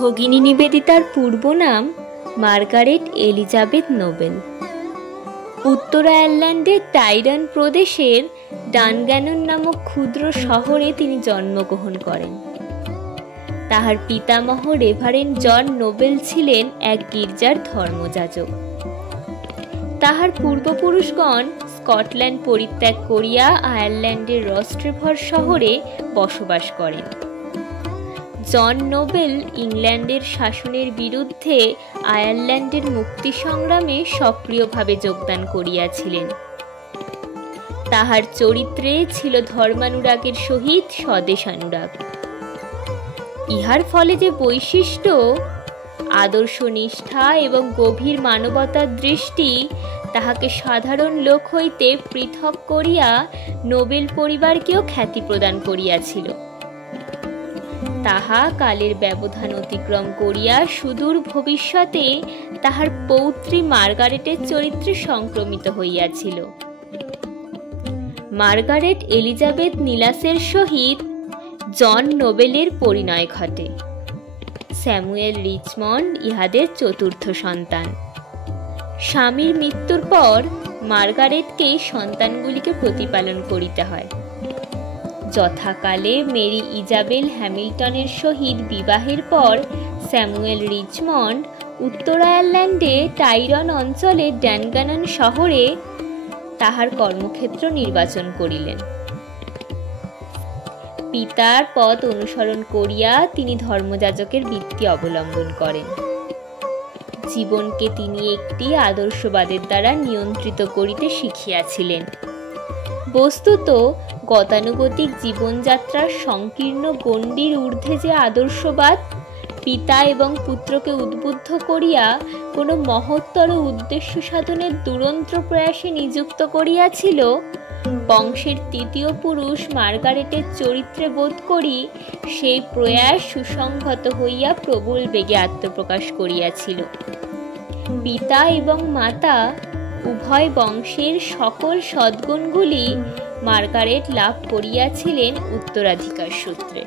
ভগিনী নিবেদিতার পূর্ব নাম Margaret Elizabeth Nobel. উত্তর আয়ারল্যান্ডের টাইরন প্রদেশের ডানগ্যানন নামক ক্ষুদ্র শহরে তিনি জন্মগ্রহণ করেন। তাহার পিতামহ রেভারেন্ড জন নোবেল ছিলেন এক গির্জার ধর্মযাজক। তাহার পূর্বপুরুষগণ স্কটল্যান্ড পরিত্যাগ করিয়া আয়ারল্যান্ডের রস্ট্রেভর শহরে বসবাস করেন। জন নোবেল ইংল্যান্ডের শাসনের বিরুদ্ধে আয়ারল্যান্ডের মুক্তি সংগ্রামে সক্রিয়ভাবে যোগদান করিয়াছিলেন। তাহার চরিত্রে ছিল ধর্মানুরাগের সহিত স্বদেশানুরাগ। ইহার ফলে যে বৈশিষ্ট্য, আদর্শ নিষ্ঠা এবং গভীর মানবতার দৃষ্টি তাহাকে সাধারণ লোক হইতে পৃথক করিয়া নোবেল পরিবারকেও খ্যাতি প্রদান করিয়াছিল, তাহা কালের ব্যবধান অতিক্রম করিয়া সুদূর ভবিষ্যতে তাহার পৌত্রী মার্গারেটের চরিত্রে সংক্রমিত হইয়াছিল। মার্গারেট এলিজাবেথ নিলাসের সহিত জন নোবেলের পরিণয় ঘটে। স্যামুয়েল রিচমন্ড ইহাদের চতুর্থ সন্তান। স্বামীর মৃত্যুর পর মার্গারেটকে সন্তানগুলিকে প্রতিপালন করিতে হয়। যথাকালে মেরি ইজাবেল হ্যামিল্টনের সহিত বিবাহের পর স্যামুয়েল রিচমন্ড উত্তর আয়ারল্যান্ডে টাইরন অঞ্চলে ডানগ্যানন শহরে তাহার কর্মক্ষেত্র নির্বাচন করিলেন। পিতার পথ অনুসরণ করিয়া তিনি ধর্মযাজকের বৃত্তি অবলম্বন করেন। জীবনকে তিনি একটি আদর্শবাদের দ্বারা নিয়ন্ত্রিত করিতে শিখিয়াছিলেন। বস্তুত গতানুগতিক জীবনযাত্রার সংকীর্ণ গণ্ডির ঊর্ধ্বে যে আদর্শবাদ পিতা এবং পুত্রকে উদ্বুদ্ধ করিয়া কোনো মহত্তর উদ্দেশ্য সাধনের দুরন্ত প্রয়াসে নিযুক্ত করিয়াছিল, বংশের তৃতীয় পুরুষ মার্গারেটের চরিত্রে বোধ করি সেই প্রয়াস সুসংহত হইয়া প্রবল বেগে আত্মপ্রকাশ করিয়াছিল। পিতা এবং মাতা উভয় বংশের সকল সদ্গুণগুলি মার্গারেট লাভ করিয়াছিলেন উত্তরাধিকার সূত্রে।